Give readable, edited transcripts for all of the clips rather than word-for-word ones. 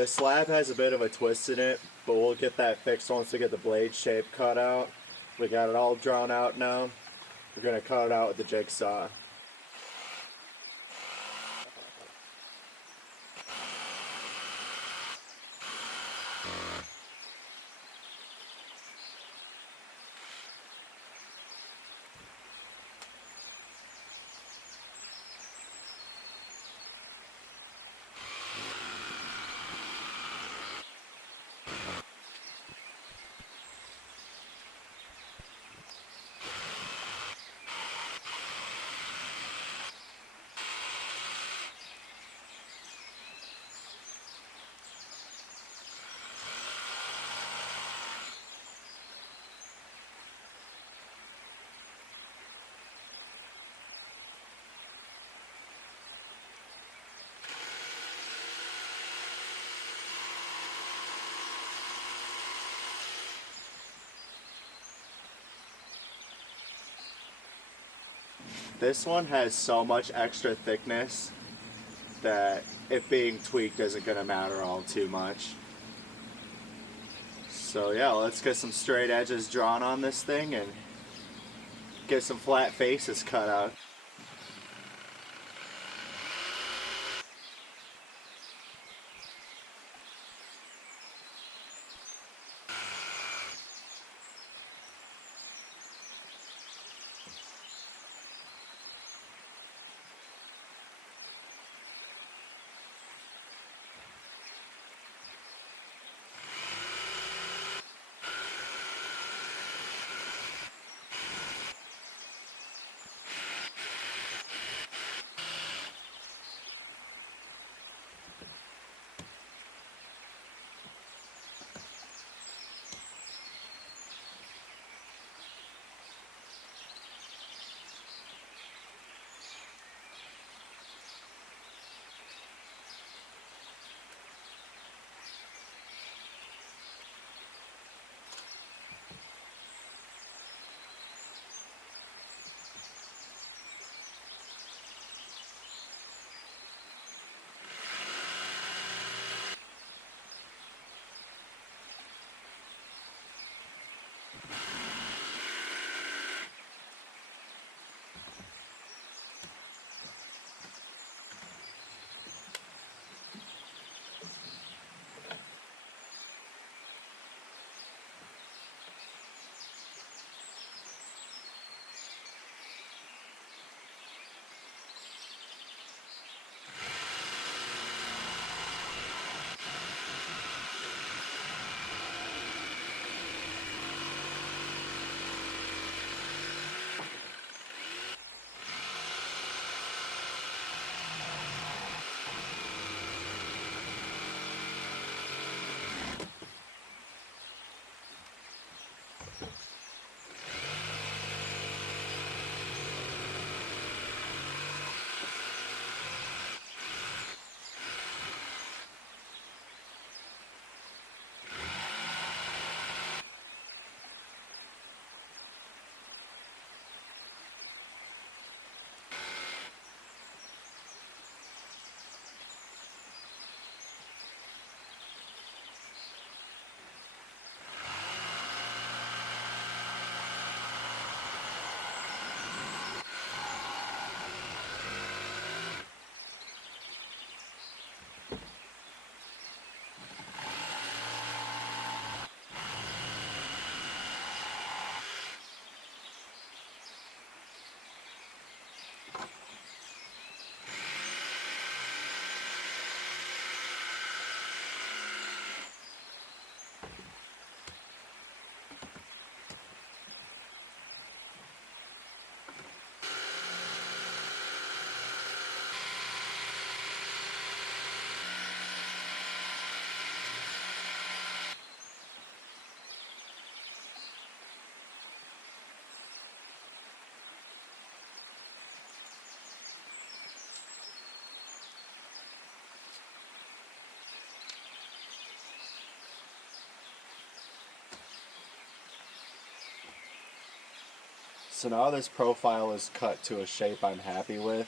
The slab has a bit of a twist in it, but we'll get that fixed once we get the blade shape cut out. We got it all drawn out now. We're going to cut it out with the jigsaw. This one has so much extra thickness that it being tweaked isn't going to matter all too much. So yeah, let's get some straight edges drawn on this thing and get some flat faces cut out. So now this profile is cut to a shape I'm happy with.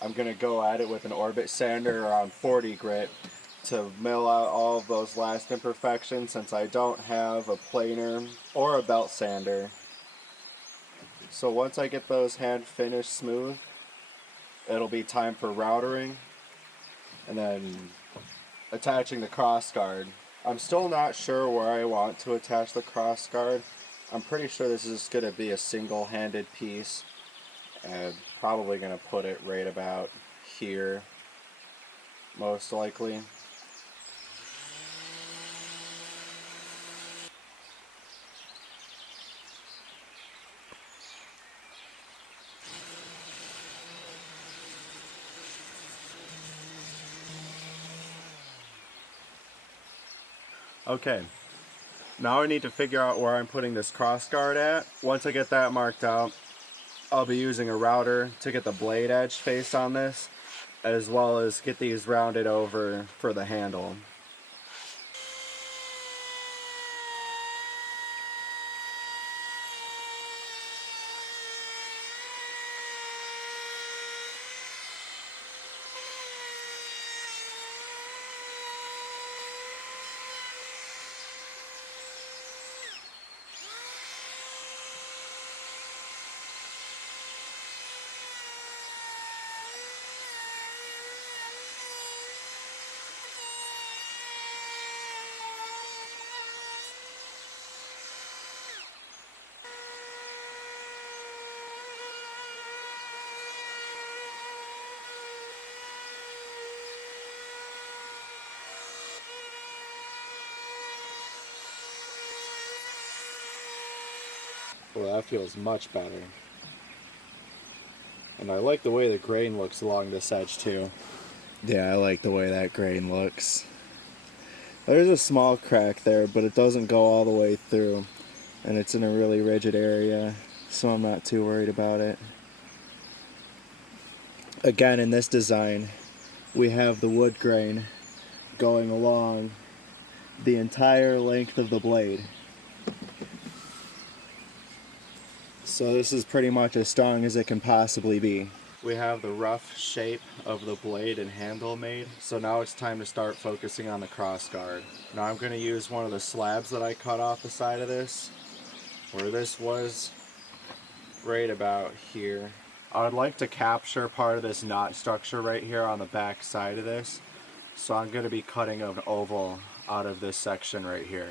I'm going to go at it with an orbit sander around 40 grit to mill out all of those last imperfections since I don't have a planer or a belt sander. So once I get those hand finished smooth, it'll be time for routering and then attaching the cross guard. I'm still not sure where I want to attach the cross guard. I'm pretty sure this is going to be a single-handed piece, and probably going to put it right about here, most likely. Okay, now I need to figure out where I'm putting this cross guard at. Once I get that marked out, I'll be using a router to get the blade edge face on this, as well as get these rounded over for the handle. Well, that feels much better. And I like the way the grain looks along this edge too. Yeah, I like the way that grain looks. There's a small crack there, but it doesn't go all the way through. And it's in a really rigid area, so I'm not too worried about it. Again, in this design, we have the wood grain going along the entire length of the blade. So this is pretty much as strong as it can possibly be. We have the rough shape of the blade and handle made, so now it's time to start focusing on the cross guard. Now I'm going to use one of the slabs that I cut off the side of this, where this was right about here. I would like to capture part of this knot structure right here on the back side of this, so I'm going to be cutting an oval out of this section right here.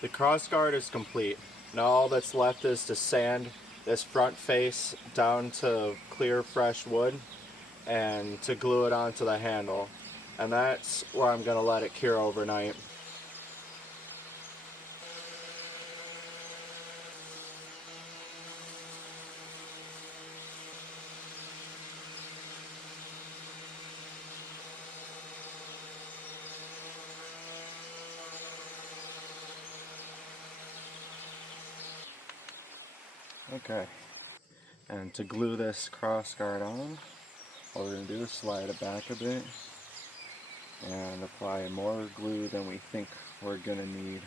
The cross guard is complete. Now all that's left is to sand this front face down to clear fresh wood and to glue it onto the handle. And that's where I'm going to let it cure overnight. Okay, and to glue this cross guard on, all we're going to do is slide it back a bit and apply more glue than we think we're going to need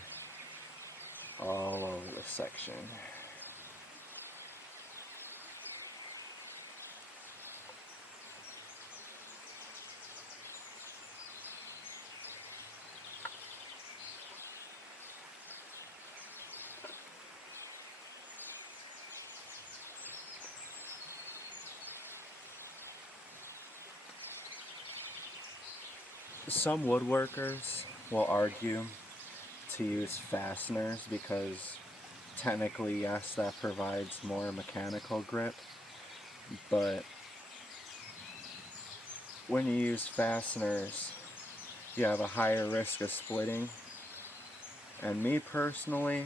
all over the section. Some woodworkers will argue to use fasteners because technically, yes, that provides more mechanical grip, but when you use fasteners, you have a higher risk of splitting. And me personally,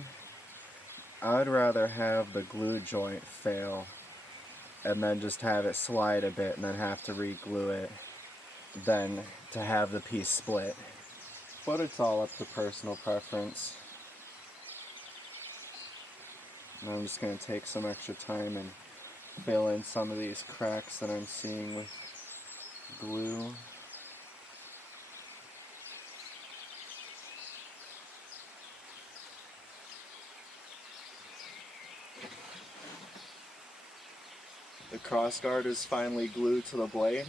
I'd rather have the glue joint fail and then just have it slide a bit and then have to re-glue it than to have the piece split. But it's all up to personal preference. And I'm just going to take some extra time and fill in some of these cracks that I'm seeing with glue. The crossguard is finally glued to the blade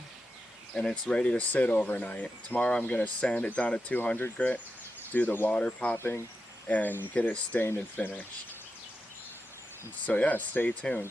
and it's ready to sit overnight. Tomorrow I'm going to sand it down to 200 grit, do the water popping, and get it stained and finished. So yeah, stay tuned.